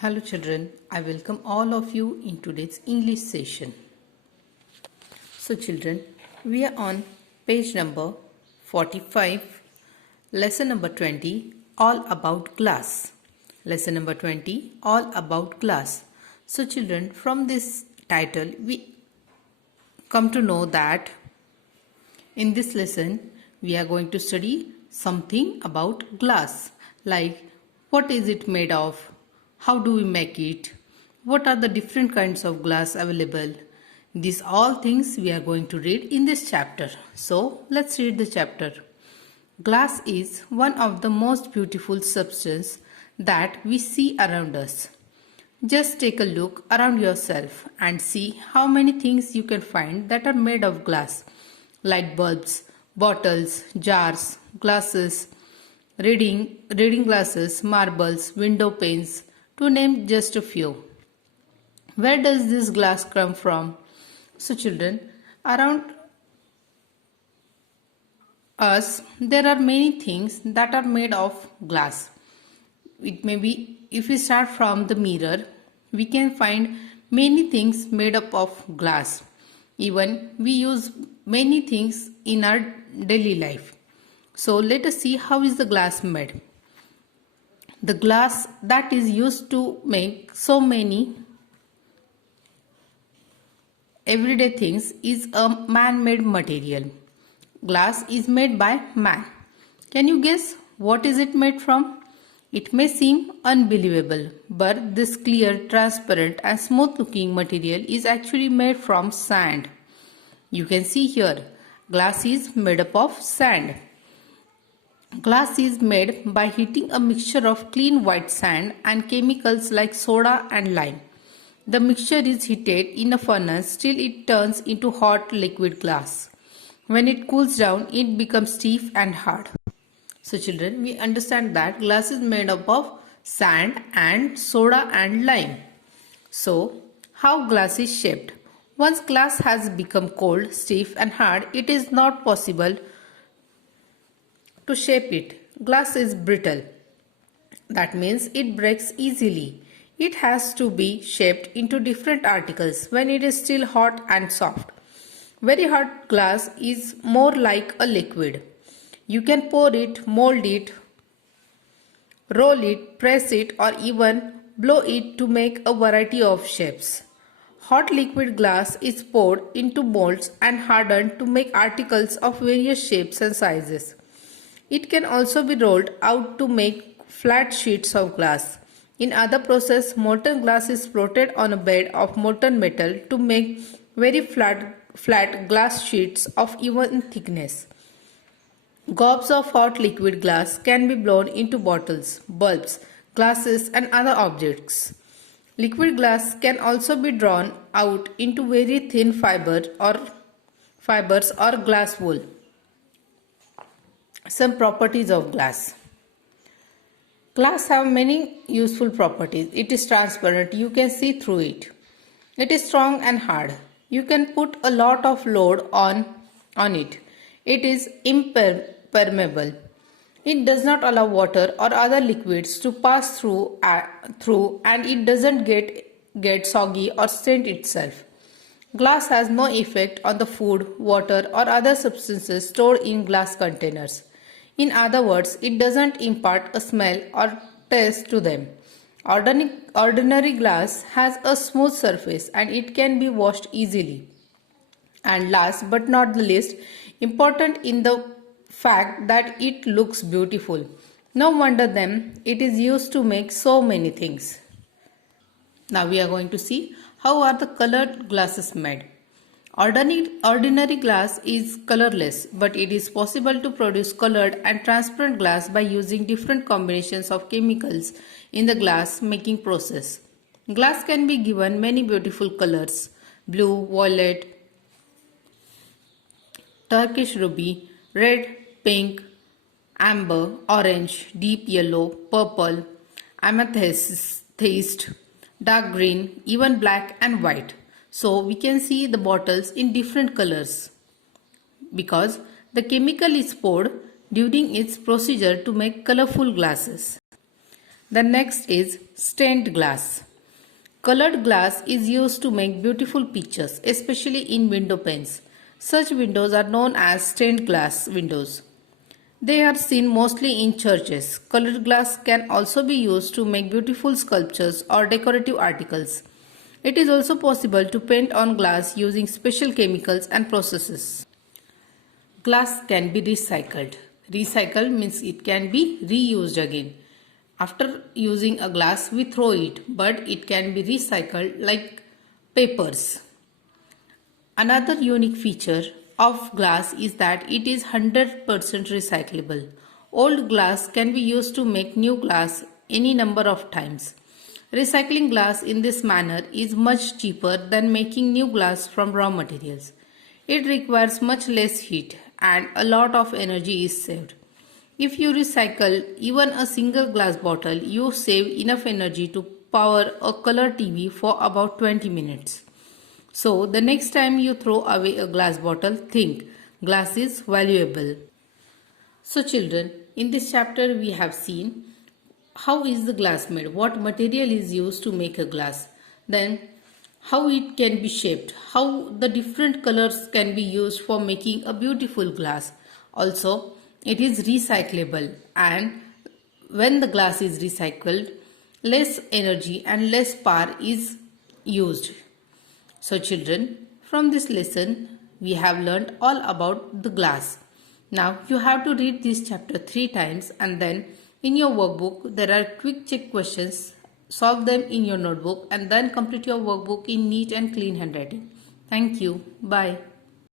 Hello children, I welcome all of you in today's English session. So children, we are on page number 45, lesson number 20, all about glass. Lesson number 20, all about glass. So children, from this title we come to know that in this lesson we are going to study something about glass, like what is it made of, how do we make it, what are the different kinds of glass available. These all things we are going to read in this chapter. So let's read the chapter. Glass is one of the most beautiful substances that we see around us. Just take a look around yourself and see how many things you can find that are made of glass. Light bulbs, bottles, jars, glasses, reading glasses, marbles, window panes, to name just a few. Where does this glass come from? So children, around us there are many things that are made of glass. It may be, if we start from the mirror, we can find many things made up of glass. Even we use many things in our daily life. So let us see how is the glass made. The glass that is used to make so many everyday things is a man-made material. Glass is made by man. Can you guess what is it made from? It may seem unbelievable, but this clear, transparent and smooth-looking material is actually made from sand. You can see here, glass is made up of sand. Glass is made by heating a mixture of clean white sand and chemicals like soda and lime. The mixture is heated in a furnace till it turns into hot liquid glass. When it cools down, it becomes stiff and hard. So children, we understand that glass is made up of sand and soda and lime. So, how glass is shaped? Once glass has become cold, stiff and hard, it is not possible to shape it. Glass is brittle. That means it breaks easily. It has to be shaped into different articles when it is still hot and soft. Very hot glass is more like a liquid. You can pour it, mold it, roll it, press it or even blow it to make a variety of shapes. Hot liquid glass is poured into molds and hardened to make articles of various shapes and sizes. It can also be rolled out to make flat sheets of glass. In other process, molten glass is floated on a bed of molten metal to make very flat glass sheets of even thickness. Gobs of hot liquid glass can be blown into bottles, bulbs, glasses and other objects. Liquid glass can also be drawn out into very thin fibers or glass wool. Some properties of glass. Glass have many useful properties. It is transparent, you can see through it. It is strong and hard. You can put a lot of load on it. It is impermeable. It does not allow water or other liquids to pass through and it doesn't get soggy or stain itself. Glass has no effect on the food, water or other substances stored in glass containers. In other words, it doesn't impart a smell or taste to them. Ordinary glass has a smooth surface and it can be washed easily. And last but not the least, important in the fact that it looks beautiful. No wonder then it is used to make so many things. Now we are going to see how are the colored glasses made. Ordinary glass is colorless, but it is possible to produce colored and transparent glass by using different combinations of chemicals in the glass making process. Glass can be given many beautiful colors: blue, violet, turquoise ruby, red, pink, amber, orange, deep yellow, purple, amethyst, dark green, even black and white. So we can see the bottles in different colors because the chemical is poured during its procedure to make colorful glasses. The next is Stained glass. Colored glass is used to make beautiful pictures, especially in window panes. Such windows are known as stained glass windows. They are seen mostly in churches. Colored glass can also be used to make beautiful sculptures or decorative articles. It is also possible to paint on glass using special chemicals and processes. Glass can be recycled. Recycle means it can be reused again. After using a glass, we throw it, but it can be recycled like papers. Another unique feature of glass is that it is 100% recyclable. Old glass can be used to make new glass any number of times. Recycling glass in this manner is much cheaper than making new glass from raw materials. It requires much less heat and a lot of energy is saved. If you recycle even a single glass bottle, you save enough energy to power a color TV for about 20 minutes. So, the next time you throw away a glass bottle, think glass is valuable. So, children, in this chapter we have seen how is the glass made, what material is used to make a glass, then how it can be shaped, how the different colors can be used for making a beautiful glass. Also, it is recyclable, and when the glass is recycled, less energy and less power is used. So children, from this lesson we have learned all about the glass. Now you have to read this chapter 3 times, and then in your workbook there are quick check questions. Solve them in your notebook and then complete your workbook in neat and clean handwriting. Thank you. Bye.